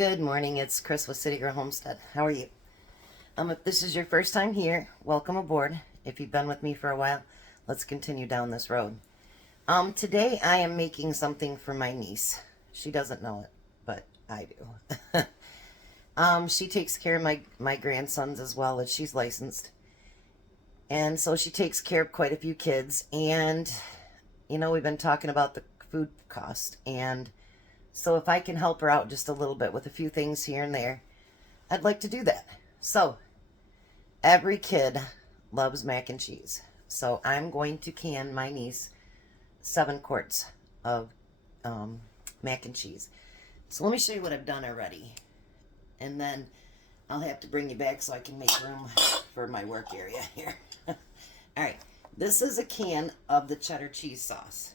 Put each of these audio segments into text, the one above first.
Good morning, it's Chris with Citygirlhomestead. How are you? If this is your first time here, welcome aboard. If you've been with me for a while, let's continue down this road. Today I am making something for my niece. She doesn't know it, but I do. She takes care of my grandsons as well, as she's licensed. And so she takes care of quite a few kids. And, you know, we've been talking about the food cost. And so if I can help her out just a little bit with a few things here and there, I'd like to do that. So every kid loves mac and cheese. So I'm going to can my niece 7 quarts of mac and cheese. So let me show you what I've done already. And then I'll have to bring you back so I can make room for my work area here. Alright, this is a can of the cheddar cheese sauce.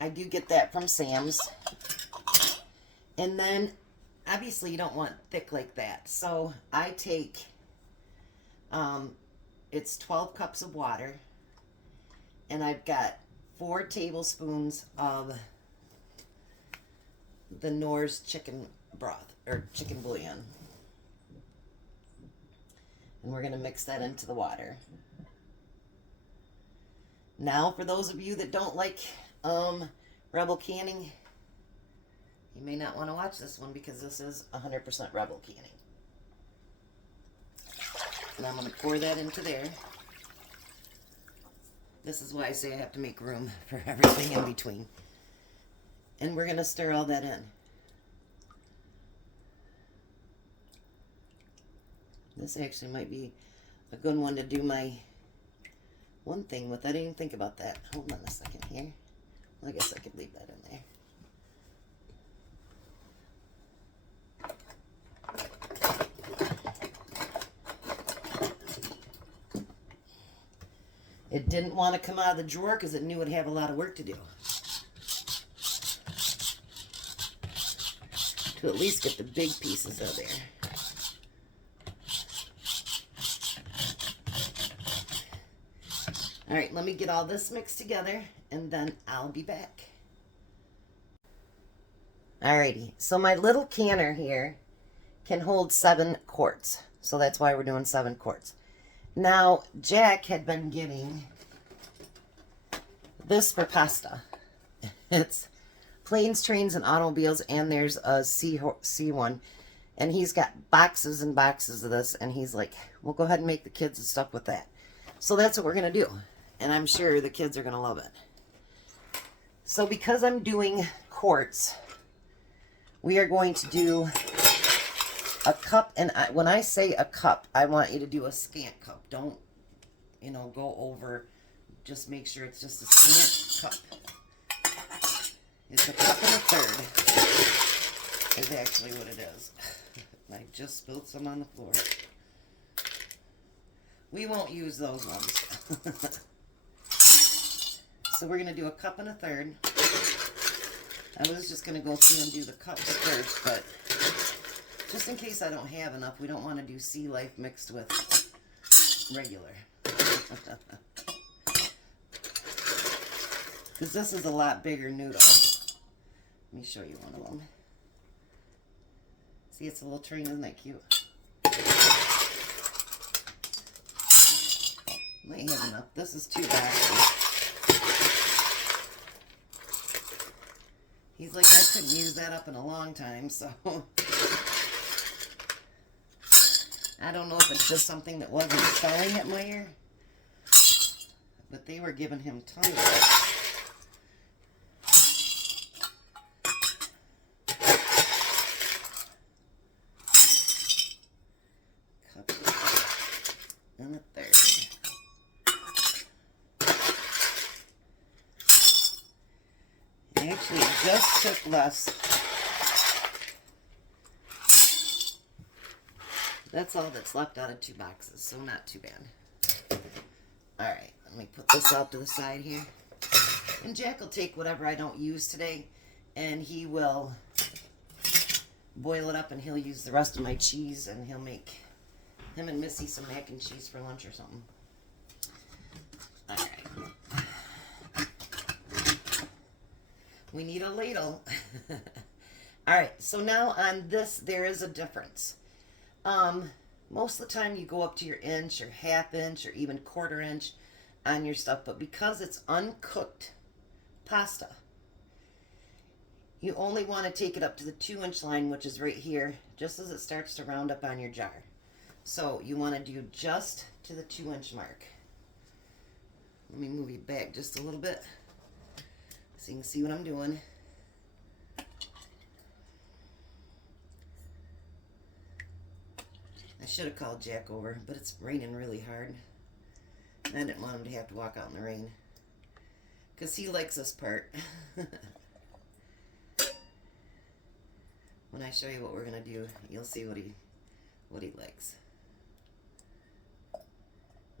I do get that from Sam's. And then, obviously, you don't want thick like that. So, I take, it's 12 cups of water. And I've got 4 tablespoons of the Knorr's chicken broth, or chicken bouillon. And we're going to mix that into the water. Now, for those of you that don't like Rebel canning, you may not want to watch this one because this is 100% Rebel canning. And I'm going to pour that into there. This is why I say I have to make room for everything in between. And we're going to stir all that in. This actually might be a good one to do my one thing with. I didn't even think about that. Hold on a second here. Well, I guess I could leave that in there. It didn't want to come out of the drawer because it knew it'd have a lot of work to do. To at least get the big pieces out there. Alright, let me get all this mixed together and then I'll be back. Alrighty, so my little canner here can hold 7 quarts. So that's why we're doing 7 quarts. Now, Jack had been getting this for pasta. It's planes, trains, and automobiles, and there's a C one. And he's got boxes and boxes of this, and he's like, well, go ahead and make the kids stuff with that. So that's what we're going to do. And I'm sure the kids are going to love it. So because I'm doing quarts, we are going to do a cup, and when I say a cup, I want you to do a scant cup. Don't, you know, go over. Just make sure it's just a scant cup. It's a cup and a third is actually what it is. I just spilled some on the floor. We won't use those ones. So we're going to do a cup and a third. I was just going to go through and do the cups first, but just in case I don't have enough, we don't want to do Sea Life mixed with regular. Because this is a lot bigger noodle. Let me show you one of them. See, it's a little train, isn't that cute? Might have enough. This is 2 boxes. He's like, I couldn't use that up in a long time, so I don't know if it's just something that wasn't selling at Meijer, but they were giving him tons of it. Cup and a third. Actually, it just took less. That's all that's left out of 2 boxes, so not too bad. Alright, let me put this out to the side here. And Jack will take whatever I don't use today, and he will boil it up, and he'll use the rest of my cheese, and he'll make him and Missy some mac and cheese for lunch or something. Alright. We need a ladle. All right, so now on this, there is a difference. Most of the time you go up to your inch or half inch or even quarter inch on your stuff, but because it's uncooked pasta, you only want to take it up to the 2-inch line, which is right here, just as it starts to round up on your jar. So you want to do just to the 2-inch mark. Let me move you back just a little bit so you can see what I'm doing. I should have called Jack over, but it's raining really hard. I didn't want him to have to walk out in the rain, because he likes this part. When I show you what we're going to do, you'll see what he likes.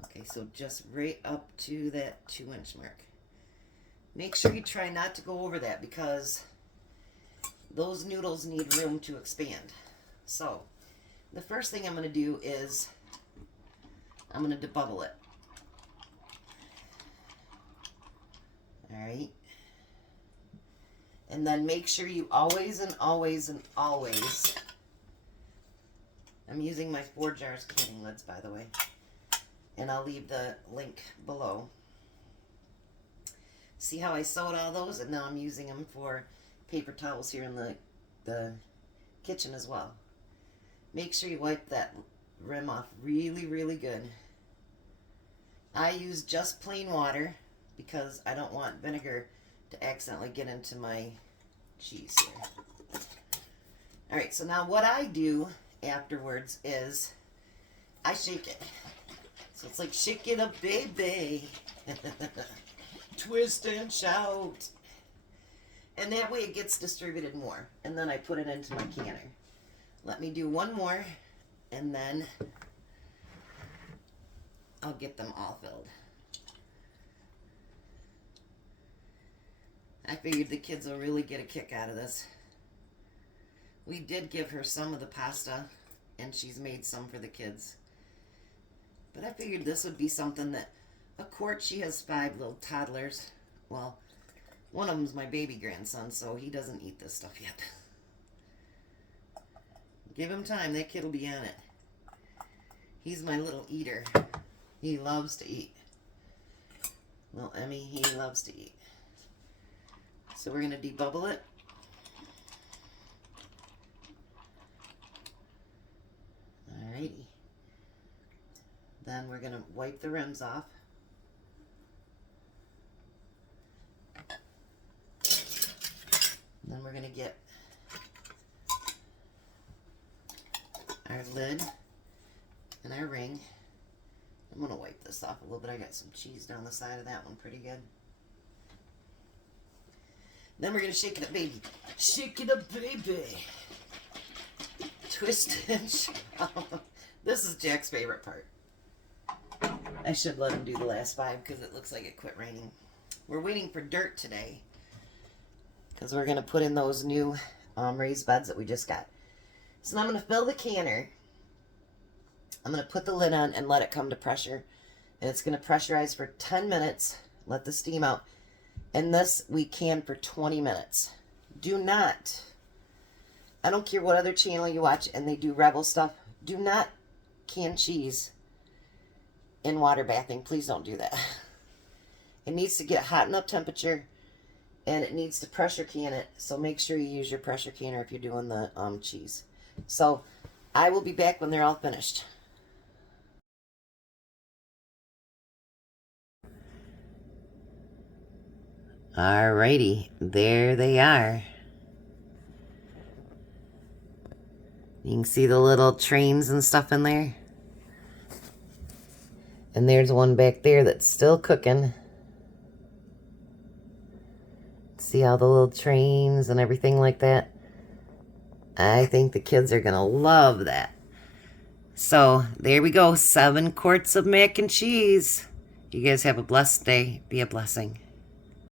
Okay, so just right up to that 2-inch mark. Make sure you try not to go over that, because those noodles need room to expand. So the first thing I'm going to do is I'm going to debubble it. All right. And then make sure you always and always and always, I'm using my 4 jars canning lids, by the way, and I'll leave the link below. See how I sewed all those, and now I'm using them for paper towels here in the kitchen as well. Make sure you wipe that rim off really, really good. I use just plain water because I don't want vinegar to accidentally get into my cheese here. Alright, so now what I do afterwards is I shake it. So it's like shake it up, baby. Twist and shout. And that way it gets distributed more. And then I put it into my canner. Let me do one more, and then I'll get them all filled. I figured the kids will really get a kick out of this. We did give her some of the pasta, and she's made some for the kids. But I figured this would be something that, a quart, she has 5 little toddlers. Well, one of them's my baby grandson, so he doesn't eat this stuff yet. Give him time, that kid will be on it. He's my little eater. He loves to eat. Well, Emmy, he loves to eat. So we're going to debubble it. Alrighty. Then we're going to wipe the rims off. Then we're going to get our lid and our ring. I'm going to wipe this off a little bit. I got some cheese down the side of that one pretty good. Then we're going to shake it up, baby. Shake it up, baby. Twist and shout. This is Jack's favorite part. I should let him do the last 5 because it looks like it quit raining. We're waiting for dirt today because we're going to put in those new raised beds that we just got. So now I'm going to fill the canner. I'm going to put the lid on and let it come to pressure. And it's going to pressurize for 10 minutes. Let the steam out. And this we can for 20 minutes. Do not, I don't care what other channel you watch and they do Rebel stuff, do not can cheese in water bathing. Please don't do that. It needs to get hot enough temperature and it needs to pressure can it. So make sure you use your pressure canner if you're doing the cheese. So I will be back when they're all finished. Alrighty, there they are. You can see the little trains and stuff in there. And there's one back there that's still cooking. See all the little trains and everything like that? I think the kids are gonna love that. So, there we go, 7 quarts of mac and cheese. You guys have a blessed day. Be a blessing.